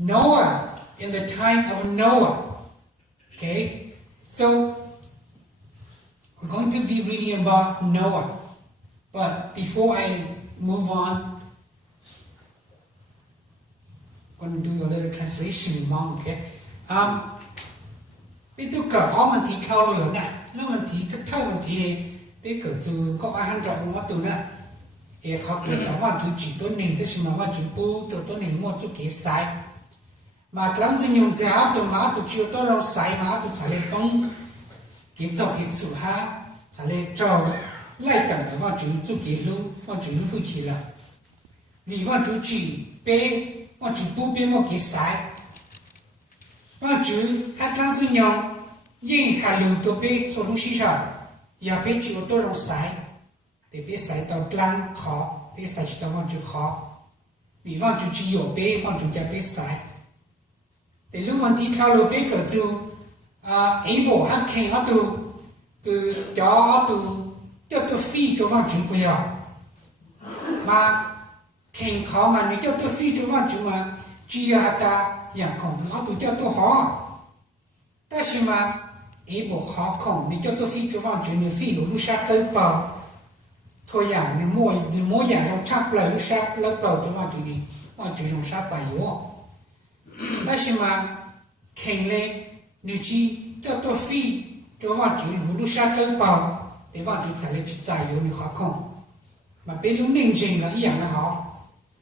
Noah in the time of Noah. Okay, so we're going to be reading about Noah. But before I move on, I'm going to do a little translation in Hmong, okay? 别都搞好问题讨论呢，那问题这讨问题，别个就各爱汉着我都呢，也考虑到我就几多年，这是嘛我就不做多年我就给晒，嘛当时用这下都嘛都就多少晒嘛都才来帮，给做给做哈，才来做来等的我就给路，我就路回去了，你我就去别，我就不别我给晒。我就还当时用人还留着别做东西上，也别就多种晒，得别晒到干好，别晒到我就好。你往就只有别往就叫别晒。得如问题讨论别个就able 还看我都就叫我都叫都飞就往就不要，嘛看好嘛你叫都飞就往就嘛，只要还打。อย่างของเขาตัวเจ้าตัวหอแต่ใช่ไหมบอกหอของนี่เจ้าตัวฟีจะว่าจะเนี่ยฟีรู้ชักเลยเปล่าตัวอย่างเนี่ยโม่อย่างเราชักเลยรู้ชักเลยเปล่าจะว่าจะนี่ว่าจะรู้ชักใจอยู่แต่ใช่ไหมแข่งเลยนี่จีเจ้าตัวฟีจะว่าจะรู้ชักเลยเปล่าแต่ว่าจะใช้เลยใจอยู่นี่หอของมาเป็นลูกนิ่งจริงแล้วอย่างนะหอ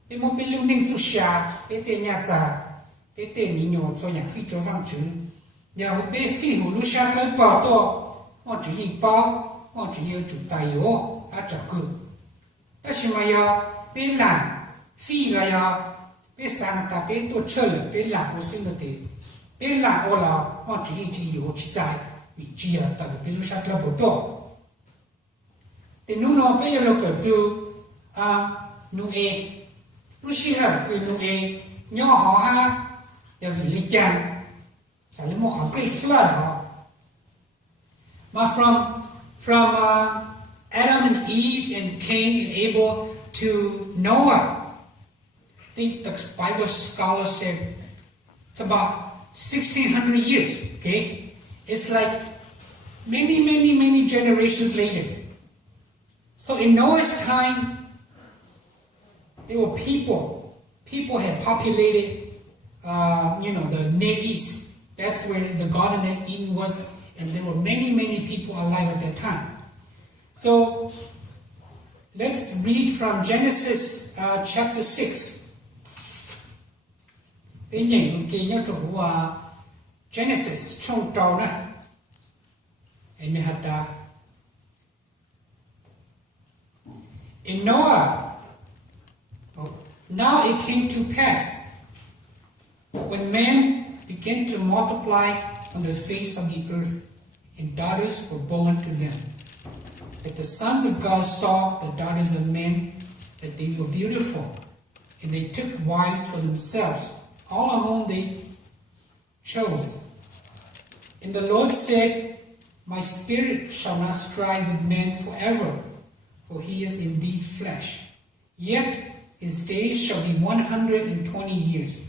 เป็นมันเป็นลูกนิ่งสุดชาเป็นเตียนยาจ่า别对你用做养非洲方式，要别废物路下来报道，我只一包，我只有住在哟，照顾。但是嘛要别懒，废了要别上大别多车了，别懒我心里的，别懒我了，我只一直有去在，你只要到别路下来报道。但侬呢别有个就侬路适合个侬鸟好哈。要为了讲，在里面好 great flood 哈。But from Adam and Eve and Cain and Abel to Noah, I think the Bible scholars said it's about 1600 years. Okay, it's like many generations later. So in Noah's time, there were people had populated. The Near East. That's where the Garden of Eden was, and there were many people alive at that time. So let's read from Genesis chapter 6. Genesis ช่องเก่านะเห็นไหมครับตา In Noah, now it came to pass when men began to multiply on the face of the earth, and daughters were born to them, that the sons of God saw the daughters of men, that they were beautiful, and they took wives for themselves, all of whom they chose. And the Lord said, My spirit shall not strive with man forever, for he is indeed flesh. Yet his days shall be 120 years.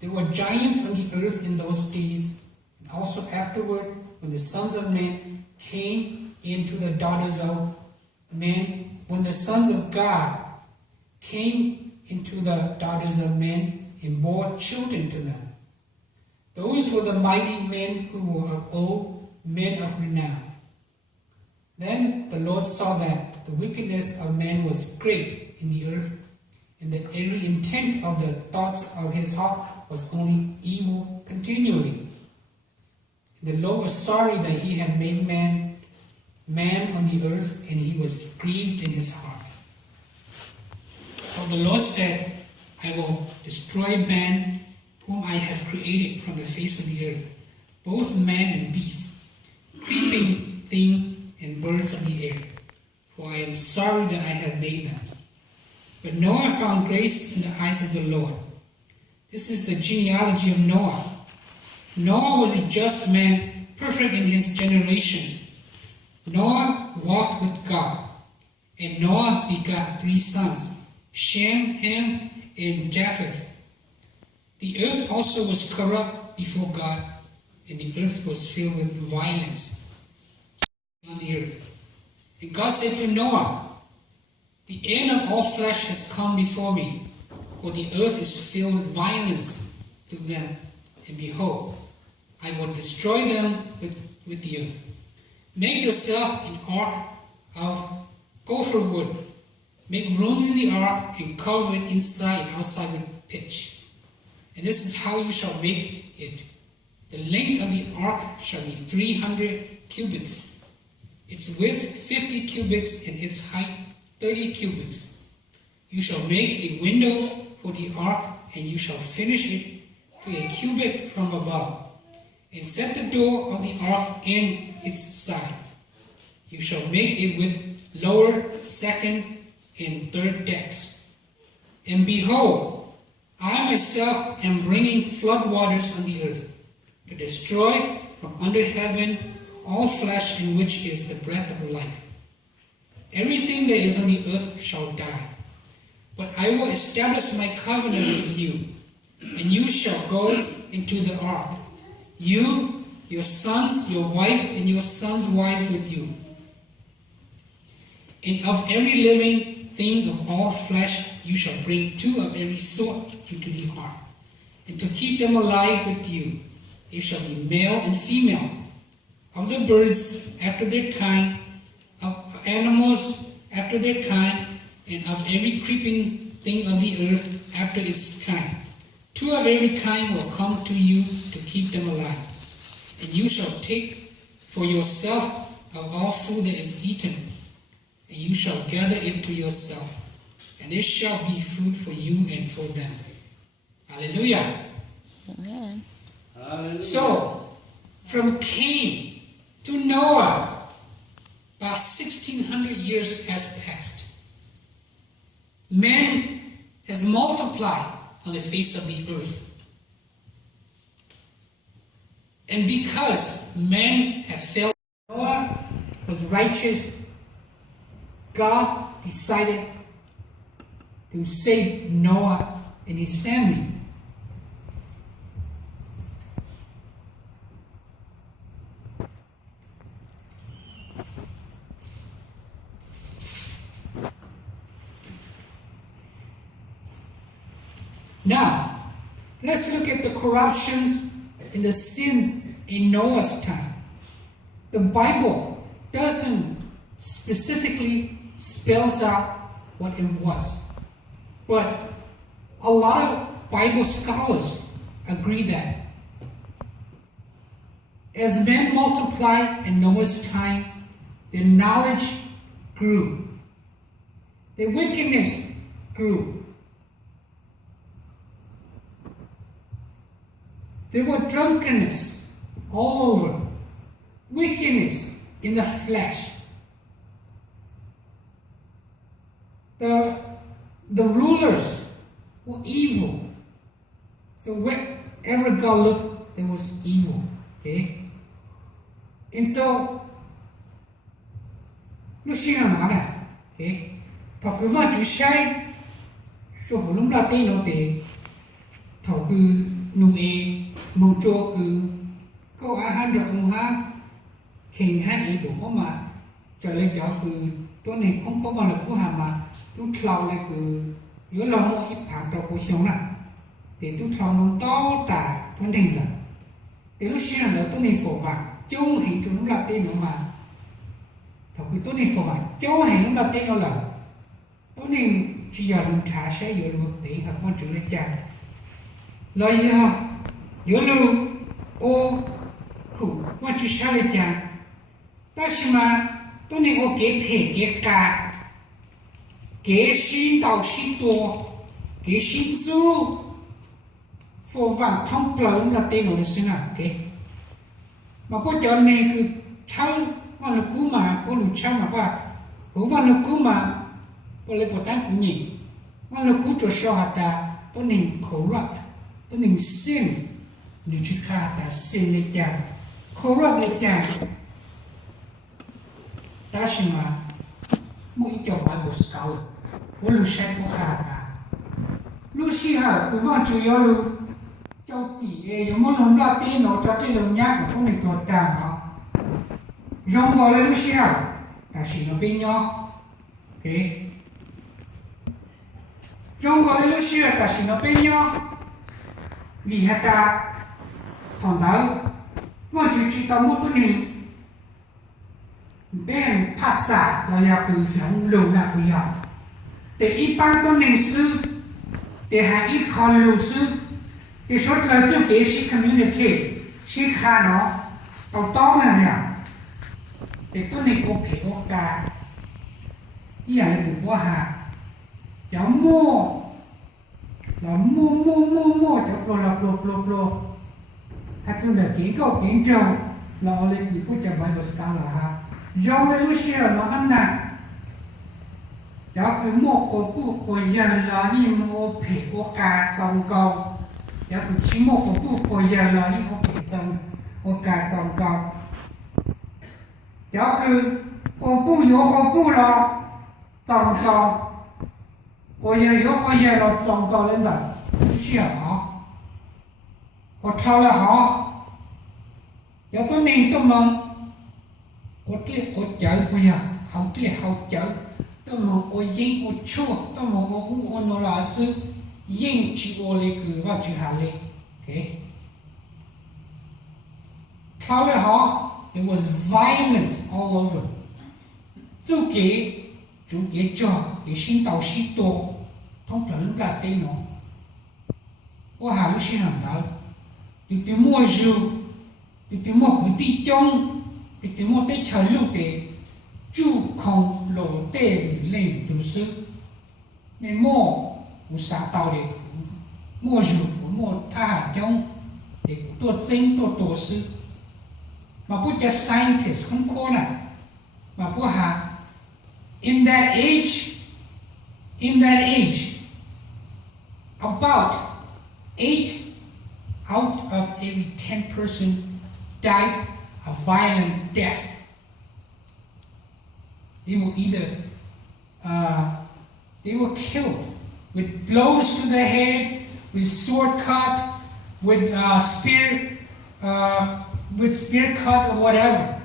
There were giants on the earth in those days, and also afterward, when the sons of men came into the daughters of men, when the sons of God came into the daughters of men and bore children to them. Those were the mighty men who were of old, men of renown. Then the Lord saw that the wickedness of man was great in the earth, and that every intent of the thoughts of his heart was only evil continually. The Lord was sorry that he had made man on the earth, and he was grieved in his heart. So the Lord said, I will destroy man whom I have created from the face of the earth, both man and beast, creeping thing and birds of the air, for I am sorry that I have made them. But Noah found grace in the eyes of the Lord. This is the genealogy of Noah. Noah was a just man, perfect in his generations. Noah walked with God, and Noah begot 3 sons, Shem, Ham, and Japheth. The earth also was corrupt before God, and the earth was filled with violence on the earth. And God said to Noah, the end of all flesh has come before me, for the earth is filled with violence through them. And behold, I will destroy them with the earth. Make yourself an ark of gopher wood. Make rooms in the ark and cover it inside and outside with pitch. And this is how you shall make it. The length of the ark shall be 300 cubits, its width 50 cubits, and its height 30 cubits. You shall make a window for the ark, and you shall finish it to a cubit from above, and set the door of the ark in its side. You shall make it with lower, second, and third decks. And behold, I myself am bringing flood waters on the earth, to destroy from under heaven all flesh in which is the breath of life. Everything that is on the earth shall die. But I will establish my covenant with you, and you shall go into the ark, you, your sons, your wife, and your sons' wives with you. And of every living thing of all flesh you shall bring 2 of every sort into the ark, and to keep them alive with you, they shall be male and female. Of the birds after their kind, of animals after their kind, and of every creeping thing of the earth after its kind. 2 of every kind will come to you to keep them alive. And you shall take for yourself of all food that is eaten, and you shall gather it to yourself, and it shall be food for you and for them. Hallelujah. Amen. Hallelujah. So, from Cain to Noah, about 1600 years has passed. Man has multiplied on the face of the earth. And because men have failed, Noah was righteous, God decided to save Noah and his family. Now, let's look at the corruptions and the sins in Noah's time. The Bible doesn't specifically spells out what it was, but a lot of Bible scholars agree that as men multiplied in Noah's time, their knowledge grew, their wickedness grew. There were drunkenness all over, wickedness in the flesh. The rulers were evil. So wherever God looked, there was evil. Okay? And so, lúc xưa nói này, okay, thọ cứ vào chữ sai, số hồ lúc ra tên nó tế, thọ cứ nụ nụ cho cứ câu ăn được ông ha, khen hát ý bộ mà trở lại cho cứ tôi này không có vào là cú hàm mà tôi thâu lại cứ yếu lòng một ít phản trò cuộc sống nè, để tôi thâu nó to trả tôi này là, để lúc xưa là tôi này phổ vàng châu hình chúng nó là tên nó mà thọ cứ tôi này phổ vàng châu hình nó là tên nó là tôi này chỉ giờ luôn trả sẽ giờ luôn để học quan chủ lên chàng lời giờ giờ luôn ô khủ quan chủ sao lên chàng ta xem mà tôi này ô kế thể kế cả kế xin tàu xin tua kế xin du phổ vàng thông bờ là tên nó là xin à kế mà bố cho này cứ thâu mà là cú mà bố lù thâu mà ba bố vào là cú mà bố lấy bố tăng cú nhỉ mà là cú cho sao hả ta tôi nên corrupt tôi nên sin như chỉ khá ta sin lấy chàng corrupt lấy chàng ta xin mà mỗi chỗ bài bố scholar bố lù sai bố khá ta lù xì hả cứ vào chủ yếu lù châu chỉ giống một lồng la tên nó cho cái lồng nhát của con mình tuột tàng nó rong gọi lên lúc xíu là chỉ nó bên nhau ok rong gọi lên lúc xíu là chỉ nó bên nhau vì hạt ta thằng đó mà chỉ tao mua tôi nhìn bên phát xạ là nhà cứ giống lồng là bây giờ để ít ban tôi nhìn sư để hai ít con lồng sư thì số lần trước cái sĩ communicate sĩ khá nó tao to này nè để tôi này có thể có cả ý là được qua hà cháu mua là mua cháu lột hay chúng ta kiến cầu kiến trâu là ở đây cũng có Bible scholar ha dòng đây lúc xưa nó ăn nè cháu cứ mua của giờ là đi mua thể có cả dòng cầu cháu cứ chỉ mua của giờ là đi mua thể dòng có cả dòng cầu cháu cứ có là dòng cầu có giờ là dòng cầu lên đó lúc xưa hả có thao là họ cháu tôi nên tôi mong có tiết có chở bây giờ không tiết không chở tôi mong ở dính ở chua tôi mong ở nó là sự dính chỉ ở lấy cứ vào chữ hà lệ ok thao là họ there was violence all over chú kế cho cái sinh tàu sĩ tổ thông thường lúc là tên nó ở hà lúc sinh hàng đó từ mua rượu từ mua củ ti trong từ mua tết chờ lúc để chú không lộ tê lên từ sư nên mua củ xả tàu để mua rượu của mua tha hạt trong để tôi chính tôi sư mà bố cho scientist không có nè mà bố hà in that age about 8 out of every 10 person died a violent death. They were either they were killed with blows to the head, with sword cut, with spear cut or whatever.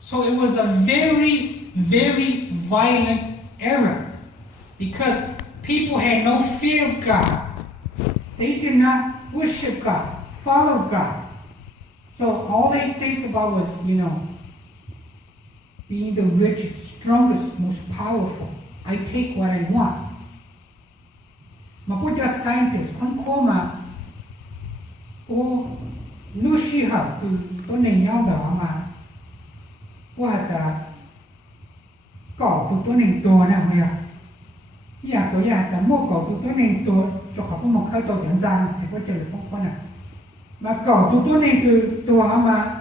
So it was a very, very violent era because people had no fear of God. They did not worship God, follow God. So all they think about was, being the richest, strongest, most powerful. I take what I want. Mà bố cho scientist không có mà bố lúc sĩ học từ có nền nhau đó mà bố hạt cỏ từ có nền tổ nào mà dạ tổ dạ ta mua cỏ từ có nền tổ cho họ có một khai tổ chẳng gian thì có trời không có nào mà cỏ từ có nền từ tổ mà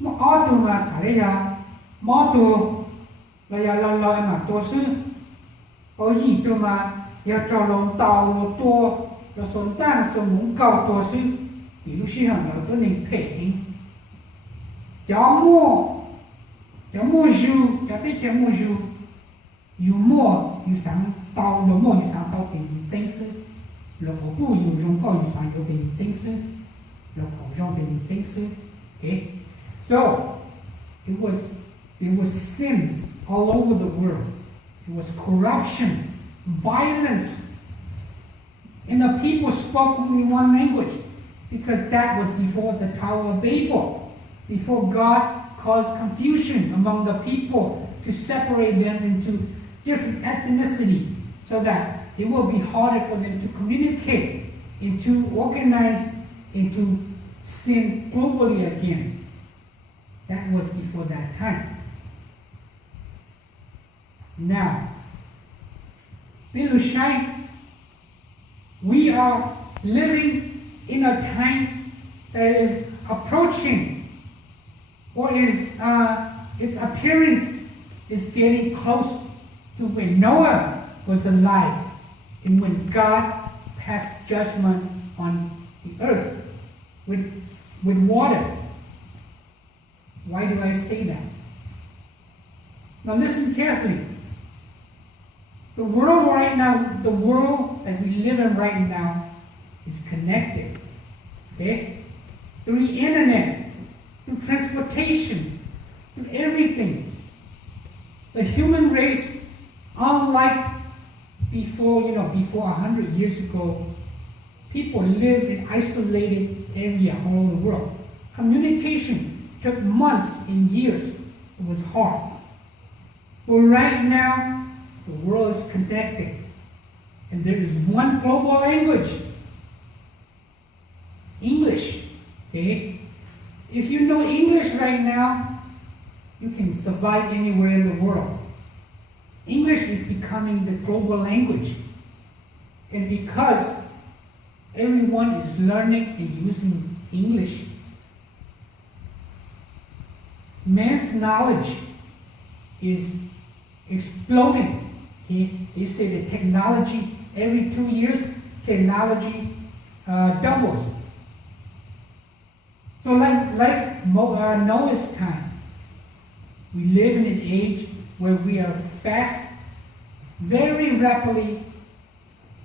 một ó từ mà chả đấy à mó từ là giờ lòi mà tổ sư có gì từ mà giờ trò lồng tàu tổ rồi xuân tan xuân muốn cầu tổ sư thì lúc sĩ học đó tôi nên thể cháu mua dù cháu thấy cháu mua dù dù mua dù sáng tàu dù mua dù sáng tàu thì chính sư rồi có bù dù rong cầu dù sáng thì chính sư rồi có rong thì chính sư okay so it was sins all over the world. It was corruption, violence, and the people spoke only one language because that was before the Tower of Babel, before God caused confusion among the people to separate them into different ethnicity so that it will be harder for them to communicate and to organize and to sin globally again. That was before that time. Now, we are living in a time that is approaching, or is its appearance is getting close to when Noah was alive and when God passed judgment on the earth with water. Why do I say that? Now listen carefully. The world right now, the world that we live in right now is connected. okay? Through the internet, through transportation, through everything. The human race, unlike before 100 years ago, people lived in isolated area all over the world. Communication took months and years. It was hard. But right now, the world is connected. And there is one global language. English. Okay? If you know English right now, you can survive anywhere in the world. English is becoming the global language. And because everyone is learning and using English, man's knowledge is exploding. Okay? They say that technology, every 2 years, technology doubles. So like Noah's time, we live in an age where we are fast, very rapidly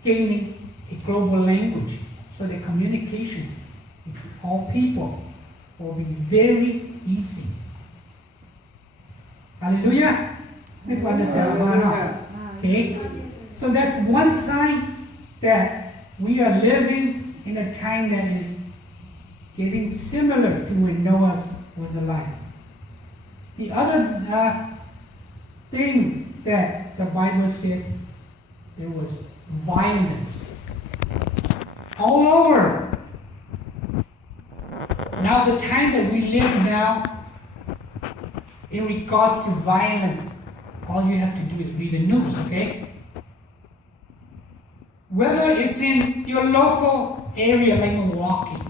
gaining a global language. So the communication between all people will be very easy. Hallelujah? People understand about now. Okay? So that's one sign that we are living in a time that is getting similar to when Noah was alive. The other thing that the Bible said, there was violence all over. Now the time that we live now, in regards to violence, all you have to do is read the news, okay? Whether it's in your local area like Milwaukee,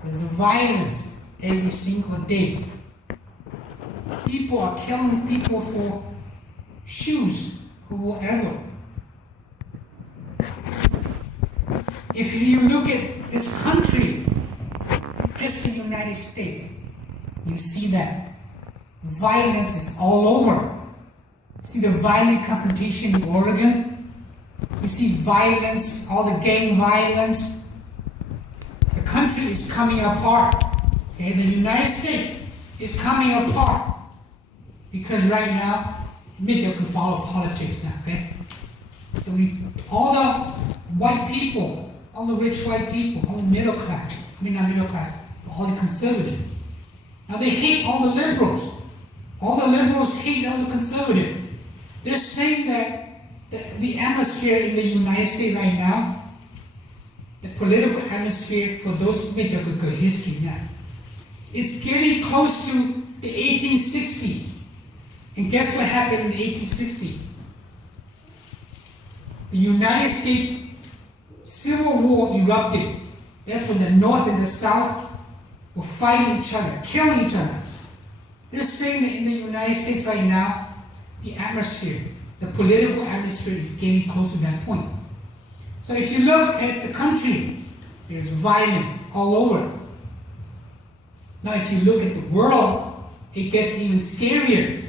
there's violence every single day. People are killing people for shoes, whoever. If you look at this country, just the United States, you see that violence is all over. See the violent confrontation in Oregon? You see violence, all the gang violence. The country is coming apart. Okay, the United States is coming apart. Because right now, media can follow politics now, okay? All the white people, all the rich white people, all the middle class, not middle class, all the conservative. Now they hate all the liberals. All the liberals hate all the conservative. They're saying that the atmosphere in the United States right now, the political atmosphere for those who make a good history now, is getting close to the 1860. And guess what happened in 1860? The United States Civil War erupted. That's when the North and the South were fighting each other, killing each other. They're saying that in the United States right now, the atmosphere, the political atmosphere is getting close to that point. So if you look at the country, there's violence all over. Now if you look at the world, it gets even scarier.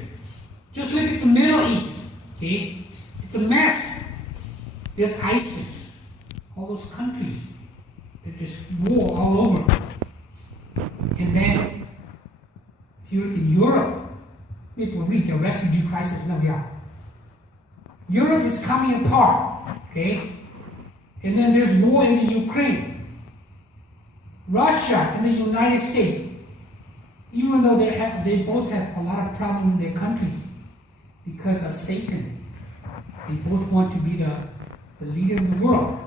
Just look at the Middle East, okay? It's a mess. There's ISIS, all those countries, there's just war all over. And then, if you look at Europe, people read the refugee crisis now, yeah. Europe is coming apart, okay? And then there's war in the Ukraine. Russia and the United States, even though they both have a lot of problems in their countries because of Satan, they both want to be the leader of the world.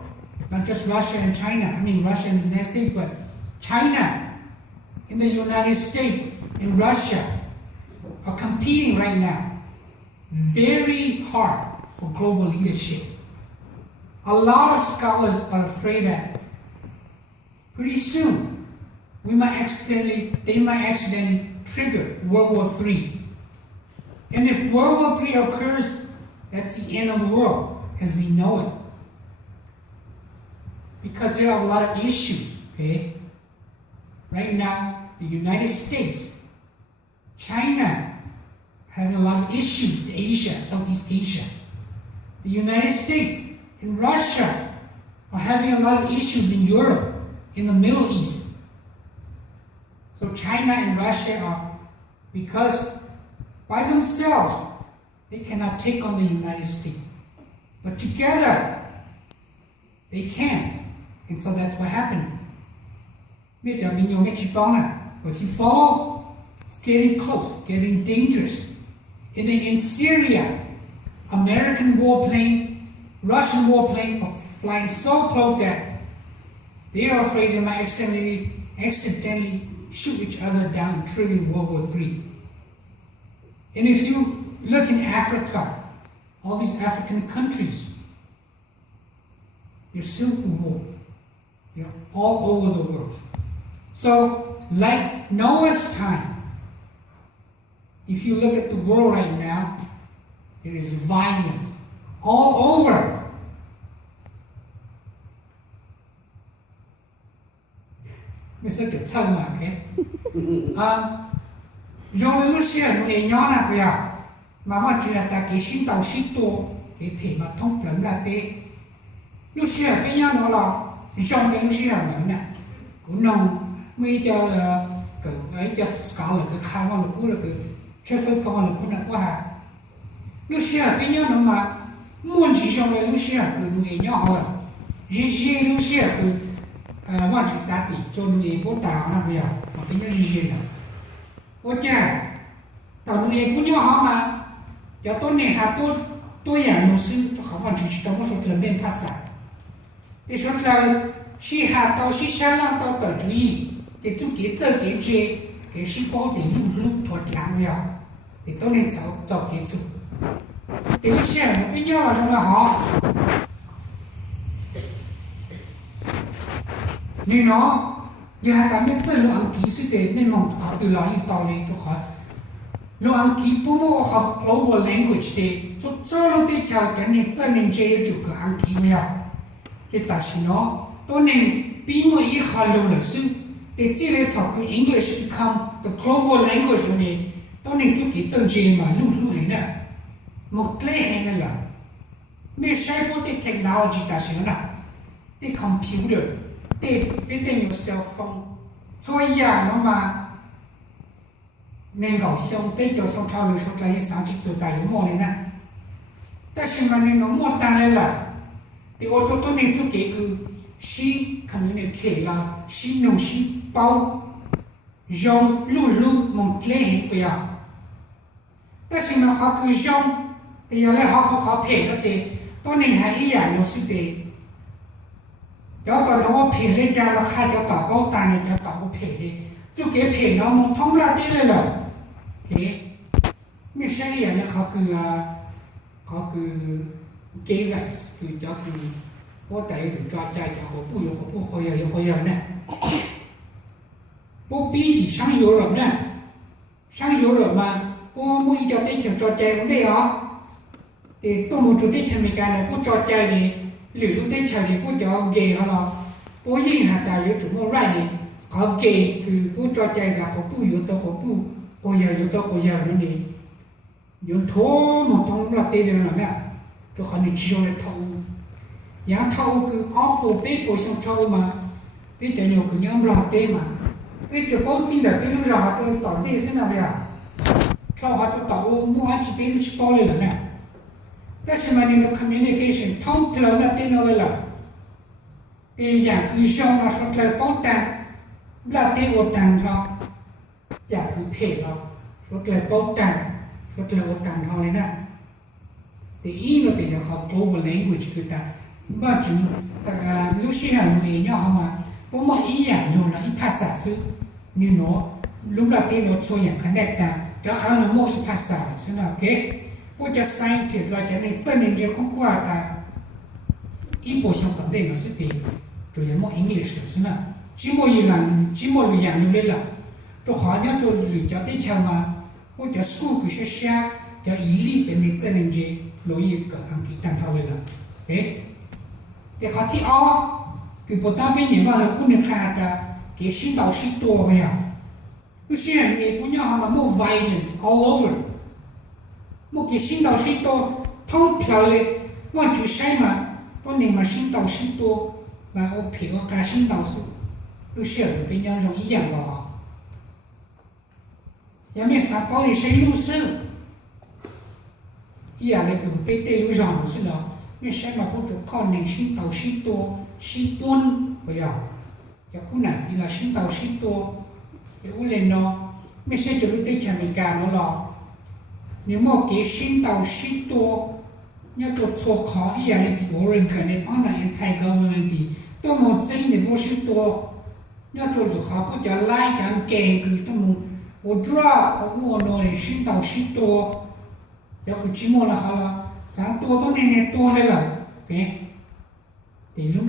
Not just Russia and China, Russia and the United States, but China in the United States and Russia are competing right now very hard for global leadership. A lot of scholars are afraid that pretty soon they might accidentally trigger World War III. And if World War III occurs, that's the end of the world as we know it. Because there are a lot of issues, okay? Right now, the United States, China, having a lot of issues with Asia, Southeast Asia. The United States and Russia are having a lot of issues in Europe. in the Middle East. So China and Russia are, because by themselves, they cannot take on the United States. But together, they can. And so that's what happened. But if you follow, it's getting close, getting dangerous. And then in Syria, American warplane, Russian warplane are flying so close that they are afraid they might accidentally shoot each other down, triggering World War III. And if you look in Africa, all these African countries, they're civil war. They're all over the world. So, like Noah's time, if you look at the world right now, there is violence all over. Mr. Get Salma, okay? Trong lúc xưa nó ấy nhỏ nè bây giờ mà chỉ là ta cái sinh tàu sinh tổ cái thể mà thông lắm là thế lúc xưa bây giờ nó là trong cái lúc xưa nó nè cũng nông mới cho cái ấy cho cả là cái khai hoa là cũng là cái chế phép công là cũng là quá hà lúc xưa bây giờ nó mà muốn chỉ trong cái lúc xưa cái nó ấy nhỏ hơn gì lúc xưa cái mà chỉ giá trị cho nó ấy bố tạo nè bây giờ mà bây giờ gì là ô cha tao nuôi cũng nhớ họ mà cho tôi này hạt tôi nhà nuôi sư cho họ phát triển trong một số lần bên phát sản thì số lần si hạt tao si sa lan tao tự chú ý thì chúng cái chơi cái chơi cái si bao thì lúc thuật làm rồi thì tôi nên sao cho cái sự thì lúc xưa nó biết nhớ trong là họ nên nó như hạt tao biết chơi lúc ăn kỹ sư tế nên mong họ từ lại tao lên cho họ lúc ăn kỹ bố mô học global language tế cho lúc tế theo cái nên chơi nên chơi cho cái ăn kỹ vậy thì ta xin nó tôi nên bí mô ý khá lâu là sư thì chỉ là thọ cái English become the global language này tôi nên chú kỹ chân chơi mà lúc ấy nè một lễ hay là mấy sai bộ cái technology ta xin nó cái computer cái tên your cell phone cho nhà nó mà nên搞xong tên cho xong thao lối xong lại sáng chỉ sửa tài mồ này nè ta xin mà nên nó một ta lên là thì ô tô tôi nên chú kế cứ si communicate là si nông si bao dòng lu một lễ hệ bây giờ ta xin mà họ cứ dòng thì giờ lại họ có thể đó thì tôi nên hãy ý giải nó sự thì cho tao nó có thể lên ra là khai cho tao có tài này cho tao có thể đi chú cái thể nó một thông là thế này là cáiไม่ใช่อย่างนี้เขาคือเกย์ไรส์คือจะคือพวกแต่ถึงจอใจจะเขาพูดอยู่เขาพูดเขาอย่างเนี่ยพวกปีที่ช่างยุโรปเนี่ยช่างยุโรปมาพวกมุ่งจะได้เฉียวจอใจมันได้เหรอแต่ต้องรู้จุดที่เชื่อมีการเนี่ยพวกจอใจนี่หรือรู้ได้เฉยพวกจะเกย์เขาหรอพวกยิ่งหาตายอยู่จุดมุ่งไรนี่เขาเกย์คือพวกจอใจกับเขาพูดอยู่ตัวเขาพูดเขาอยู่ตัวเขานั่นเองdùng thô một trong lập tiền là nè tôi còn đi chiều lại thâu giá thâu cứ ốp bộ bếp bộ xong thâu mà bây giờ nhiều cứ nhóm lập tiền mà bây giờ có chi là bây giờ họ tôi tỏ đi thế nào bây giờ cho họ tôi tỏ mua ăn chỉ biết chỉ bao là nè cái gì mà nên communication thông thường là tiền nào là thì dạng cứ xong là xong lời bao tàng là tiền của tàng thôi dạng cứ thể là xong lời bao tàng rất là ổn định họ này nè thì ý nó thì là họ global language người ta mà chúng ta lúc xưa hàng người nhau họ mà bố mà ý dạng nhiều là ít phát sản sự như nó lúc đầu tiên nó cho dạng connect ta cho khá là mỗi ít phát sản sự nào ok bố cho scientist là cái này chân nên chưa không qua ta ít bộ trong vấn đề nó sẽ tìm rồi là mỗi English là sự nào chỉ mỗi dạng như đây là cho họ nhớ cho tiếp theo mà我叫 school 去学校叫一类的没责任的落一个安给单套的了，哎，แต่เขาที่อ๋อคือพอตาเป็นอย่างว่าเราคุณเนี่ยขาดเกี่ยวกับต่อชีตัวไปอ่ะก็เช่นไอ้พวกนี้เขามาโม่ violence all over โม่เกี่ยวกับต่อชีตัวท่องเที่ยวเลยว่าจะใช่มาพวกนี้มาชิงต่อชีตัวมาเอาเผียวการชิงต่อสู้ lúc xưa được bên nhau rồi ý dạng gò nhà mẹ sáng bao thì xây lưu sư ý dạng là kiểu bên tây lưu giòn sư đó mẹ sẽ mà bố chỗ con này xin tàu xin tuôn bây giờ cái khu này gì là xin tàu xin tuôn cái u lên nó mẹ sẽ cho lúc tây chả mình cả nó lò nếu mà cái xin tàu xin tuôn nhớ chỗ số khó ý dạng là kiểu orang cái này bao này anti-government thì tôi một giây để mua xin tuôn nhớ chỗ được khó có cho like cái kèm cứ tôi muốn ô drop ô mua nó để xin tàu xin tuôn cho cứ chỉ mua là họ là sáng tua tôi nên tua đây là ok thì lúc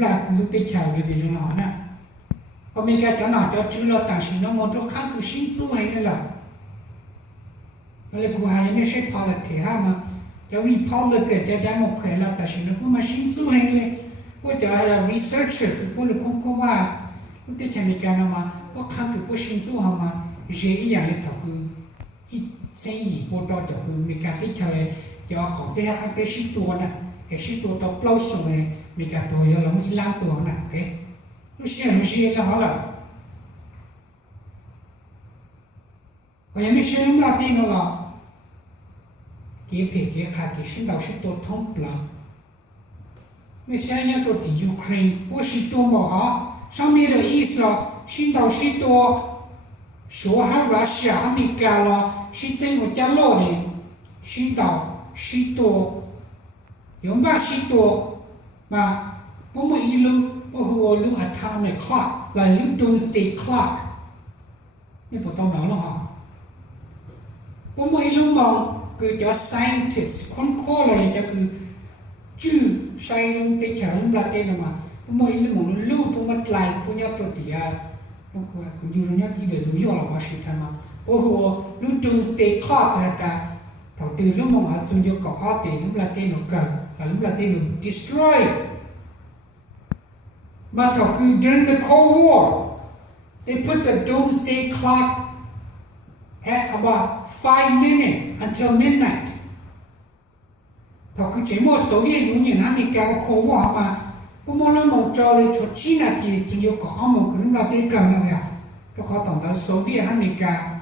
tết chào thì chúng nó nè và mình cái chỗ nào cho chữ là tàng sinh nó một chỗ khác cứ xin chú hay đây là của hai mấy sẽ politics ha mà cho Republican cho ra một khỏe là tàng sinh nó cũng mà xin chú hay lên có cho là researcher cũng là cũng cóว่าlúc tết chào mình cái nào mà có khác cứ có xin chú họ mà dễ ý là thằng cứ ít sinh ý bộ đó cho cứ mình cái tết chào cho họ tới hai tới ship tua nè cái ship tua tao plau xuống này mình cả tua giờ là mình lan tua nè ok lúc xưa là họ là hồi mình xưa lúc là tiền nó là cái bề cái khác cái sinh đầu ship tua thông plau mình xưa nhớ cho thì Ukraine bố ship tua mà họ sau Middle East là sinh đầu ship tua số hai Russia America là ship trên một trăm lô này sinh đầu shito yung ba shito mà bố mà ilu bố hồ lu atomic clock là lu doomsday clock nên bộ tao nói nó hả bố mà ilu mong cứ cho scientist con khó là cho cứ chữ sai luôn cái chả luôn là tên mà bố mà ilu mong lu bố mà lại bố nhau cho tía cũng dù nhau thì để lu yo là Washington mà bố hồ lu doomsday clock là ta thầu từ lúc mà họ dùng cho cỏ thì lúc là tên nó cần và lúc là tên nó destroy mà thầu cứ during the Cold War they put the doomsday clock at about 5 minutes until midnight thầu cứ chỉ một số Việt Union America Cold War mà có một lần một trò lên cho China thì dùng cho cỏ một cái lúc là tên cần là vậy cho họ tổng thống số Việt America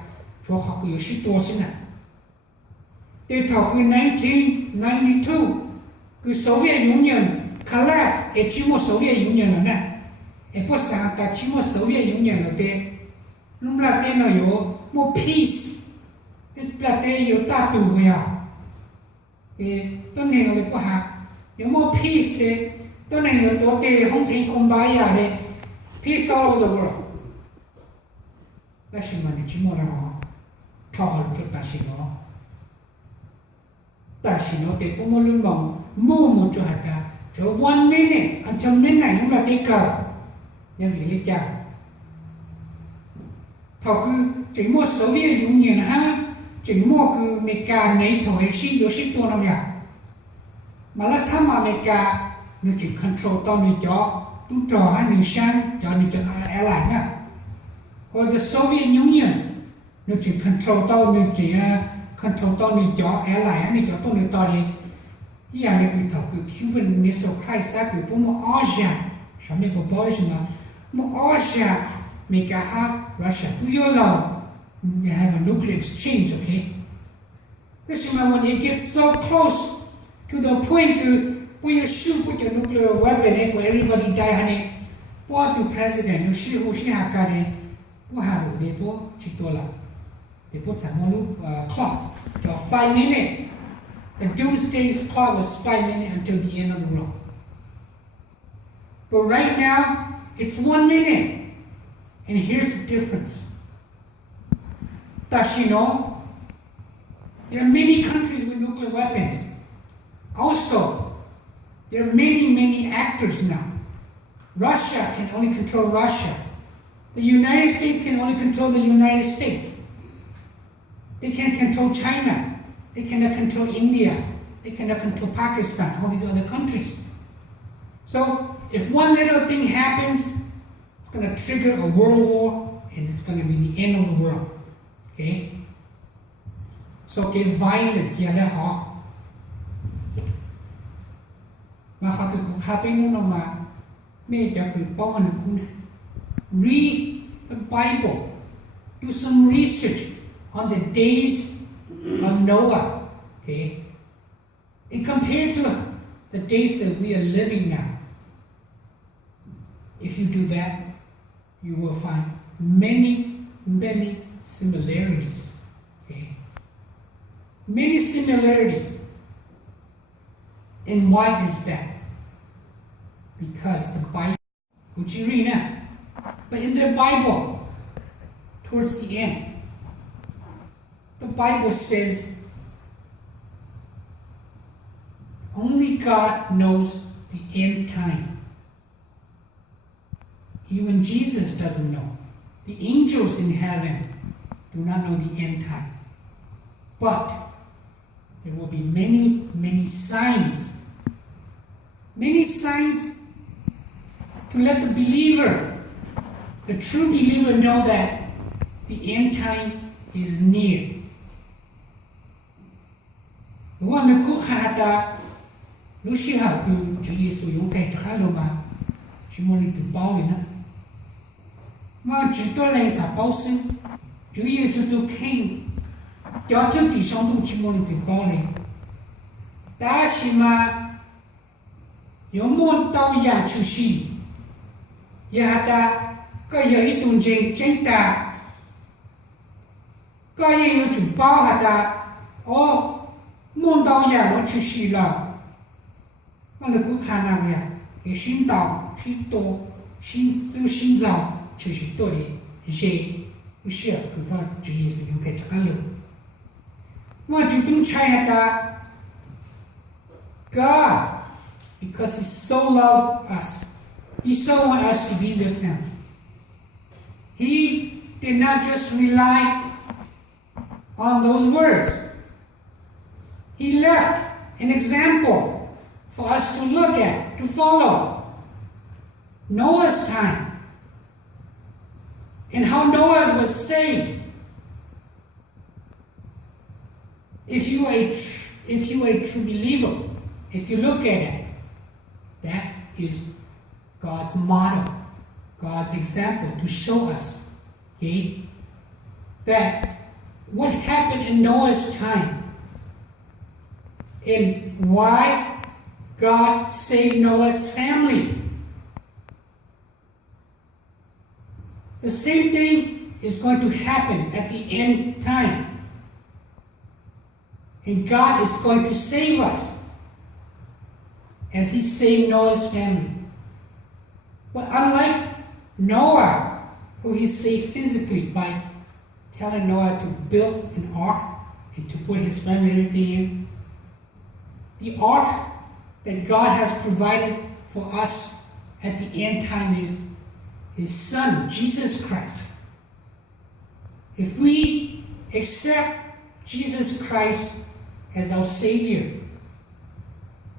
cho họ cứ sự to xin này để thảo cứ 1992 cứ Soviet Union collapse et chỉ một Soviet Union là nè et bữa sáng ta chỉ một Soviet Union là thế lúc là thế nó có một peace thế là thế có ta tù rồi à thì tôi này là bữa hạt có một peace thế tôi này có tổ thế không phải công bài à đấy peace all over the world đó là mình chỉ một là thọ được ta chỉ nó ta chỉ nói tới bố môn luôn mong mua một chỗ hạt ta cho 1 minute until midnight lúc là tới cầu nhân vì lý chào thọ cứ chỉ mua số viên dùng nhiều ha chỉ mua cứ mấy cả này thôi xí yếu xí tua nào nhỉ mà là thăm mà mấy cả nó chỉ control tao mình cho chúng trò hay mình sang cho mình cho airline nhá hoặc the Soviet Union nó chỉ control tao mình chỉ control tao mình cho airline mình cho tao mình tao đi ý là cái thầu cái Cuban Missile Crisis cái bố mà Asia sao mình bảo boys mà Asia mình cả ha Russia cứ yêu lâu you have a nuclear exchange okay this is when it gets so close to the point where you shoot with your nuclear weapon where everybody die honey bố tu president nó shoot hồ sĩ hạ cái này bố hạ hồ để bố chỉ tôi là để bố chẳng muốn lúc clock cho 5 minutes. The doomsday clock was 5 minutes until the end of the world. But right now, it's 1 minute. And here's the difference. Does you know, there are many countries with nuclear weapons. Also, there are many actors now. Russia can only control Russia. The United States can only control the United States. They can't control China. They cannot control India. They cannot control Pakistan, all these other countries. So, if one little thing happens, it's going to trigger a world war, and it's going to be the end of the world. Okay? So, cái violence là họ. Mà họ cứ khá bên nó mà mê cho cứ bao hành cũng read the Bible, do some research on the days of Noah, okay? And compared to the days that we are living now, if you do that, you will find many similarities, okay? Many similarities. And why is that? Because the Bible, would you read now? But in the Bible, towards the end, the Bible says only God knows the end time. Even Jesus doesn't know. The angels in heaven do not know the end time. But there will be many signs. Many signs to let the believer, the true believer, know that the end time is near. One cook had Lucy had to Jesus you get Haloma. She wanted to bow in her. Mà chỉ tôi lên trả bao sinh, Chúa Giêsu tôi khen, cho thức thì sống tôi chỉ muốn tìm bao lên. Ta chỉ mà,有muốn tao养出息, ya ta có giờ ít tuần chân ta, có giờ chủ bao hả ta, muốn tao养nó出息了, mà là cũng khả năng vậy, cái心道,心多,心脏。就是多的人不需要对方主意是用在这个路。我就动猜他 God, because He so loved us, He so want us to be with Him. He did not just rely on those words. He left an example for us to look at, to follow. Noah's time. And how Noah was saved. If you are a true believer, if you look at it, that is God's model, God's example to show us, okay, that what happened in Noah's time and why God saved Noah's family. The same thing is going to happen at the end time. And God is going to save us as He saved Noah's family. But unlike Noah, who He saved physically by telling Noah to build an ark and to put his family and everything in, the ark that God has provided for us at the end time is His Son, Jesus Christ. If we accept Jesus Christ as our Savior,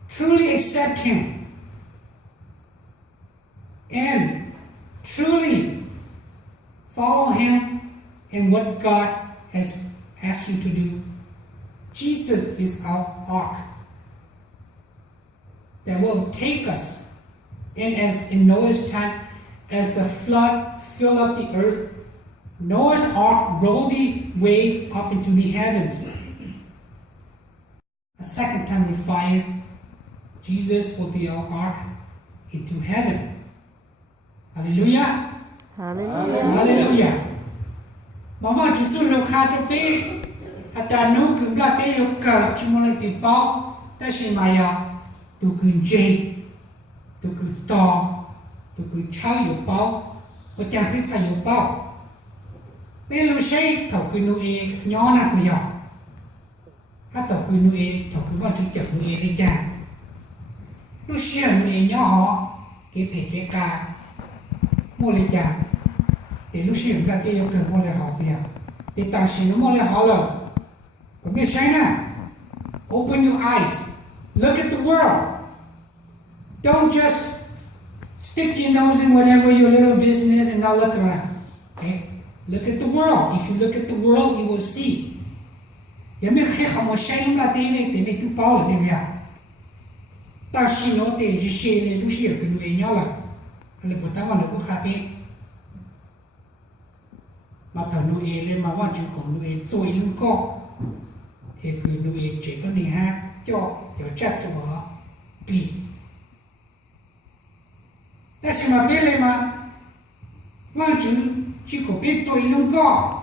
truly accept Him, and truly follow Him in what God has asked you to do, Jesus is our ark that will take us. And as in Noah's time, as the flood filled up the earth, Noah's ark rolled the wave up into the heavens. A second time with fire, Jesus will be our ark into heaven. Hallelujah. Hallelujah. Hallelujah. Mama chuchu lo kha cho pe hata no ku bla te yo ka chimole ti pao ta shi ma ya tu ku je tu ku to tu ku chao yo pao o chang pi sa yo pao pe lu sei thau ku nu e nho na ku ya ha thau ku nu e thau ku va chu chak nu e ni cha lu xian nu e nho ho ke pe ke ka mo le cha để lúc xưa là cái cần mua lại học bia để ta xin nó mua lại học rồi có biết sai nè open your eyes look at the world don't just stick your nose in whatever your little business and not look around okay look at the world if you look at the world you will see ya me khe khamo sai lúc là te me tu bao là bia ta xin nó te ji she le lúc xưa cái nuôi nhau là le bota mà nó có khá bé mà thằng nuôi lên mà quan chú cũng nuôi trôi lưng co thì cứ nuôi chỉ có này ha cho chặt xuống đó bị但是嘛别嘞嘛quan chú chỉ có biết trôi lưng co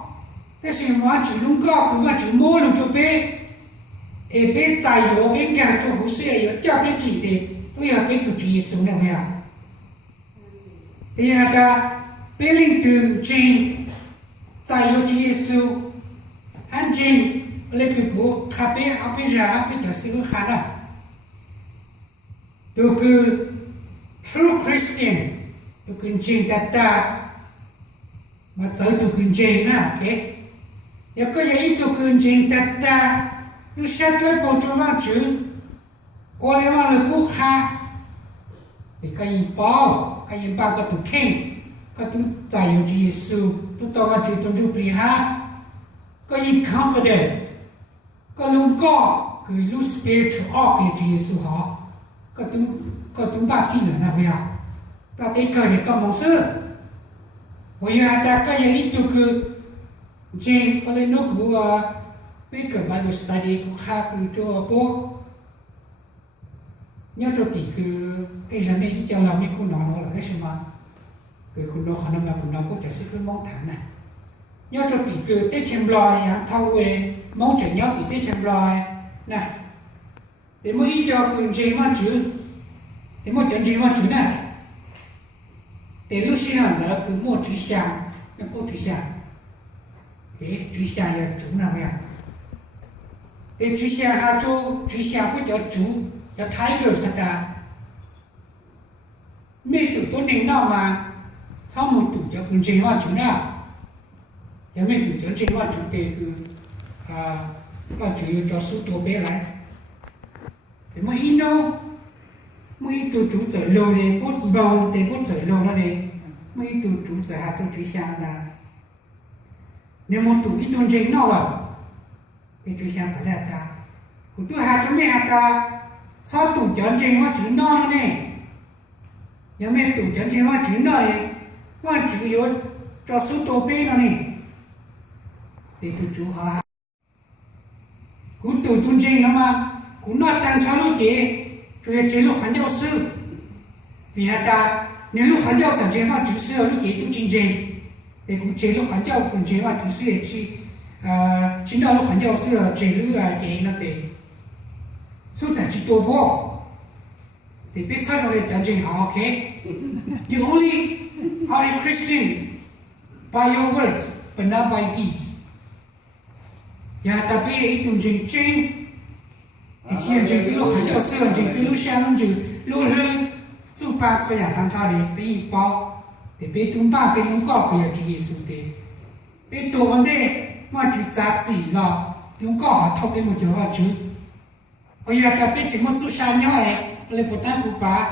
但是quan chú lưng co cũng quan chú mua luôn cho biết biết giải yếu biết càng cho hồ sơ yếu cho biết kỳ thì tôi học biết tụi chị sống nào nhỉ thì ta biết linh đường trình giải yếu chị Giêsu hành trình lấy cái của khá biết học biết ra biết cho sự khá nào tôi cứ true Christian tôi cứ trình ta mà giải tôi cứ trình na ok ya có gì tôi cứ trình ta lúc xét lấy bộ cho văn chữ qua lấy mà là cú kha thì cái gì bao có tụ khen có tụ giải yêu Giêsu tụ tao văn chữ tụ chụp đi ha có gì confident có luôn có cái lúc spiritual of Giêsu họ có tụ bác sĩ nữa nào bây giờ là cái cờ để có mong sơ bây giờ ta có gì tụ cứ trên có lên nó của bây giờ Bible study cũng khá cứ cho bố nhớ cho tỷ cứ cái giờ này cho làm mấy con nó là cái gì mà cái con nó khả năng là con nó cũng chỉ sẽ mong thẳng này nhớ cho tỷ cứ tết chém loài hàng thâu về mong chỉ nhớ tỷ tết chém loài nè để mỗi ít cho cứ chỉ mà chữ để mỗi chữ chỉ mà chữ này để lúc xưa là cứ mua chữ sang nó mua chữ sang cái chữ sang là chữ nào vậy để chú xe ha chú xe của cho Tiger sao ta mấy tụi tôi nên nào mà sau một tụi cho con chơi vào chú nào giờ mấy tụi cho chơi vào chú để cứ vào chú cho số tổ bé lại để mà in đâu mấy tụi chú trở lâu này bút bông để bút trở lâu này mấy tụi chú trở ha chú xe là nếu một tụi ít tụi chơi nào à thì chú sáng sẽ đẹp ta của tôi hạt cho mẹ ta sao tủ chén trên hoa chữ no này nhà mẹ tủ chén trên hoa chữ no này hoa chữ yếu cho số tổ bê nó này để tụi chú họ của tủ tuần trên nó mà của nó tan cho nó chế chú chế lúc hắn giáo sư vì hạt ta nếu lúc hắn giáo sản chế hoa chữ sư lúc chế tủ trên để cũng chế lúc hắn giáo cũng chế hoa chữ sư để chi chính đó lúc hắn giáo sư chế lúc chế nó để số sản chỉ tổ bộ để biết sao cho nên chân ok you only are a Christian by your words but not by deeds ya tapi itu jing thì chuyện jing bị lúc hắn giáo sư jing bị lúc sáng lúc jing lúc hơi chú ba cho nhà tham gia để bị bao để bị tung ba bị lúng cọ bị cái gì sự để bị tổ vấn đề mà chú giá trị là lúng cọ thâu bị một chỗ là chú bây giờ ta biết chỉ một chút sáng nhỏ ấy lấy bộ tan của bà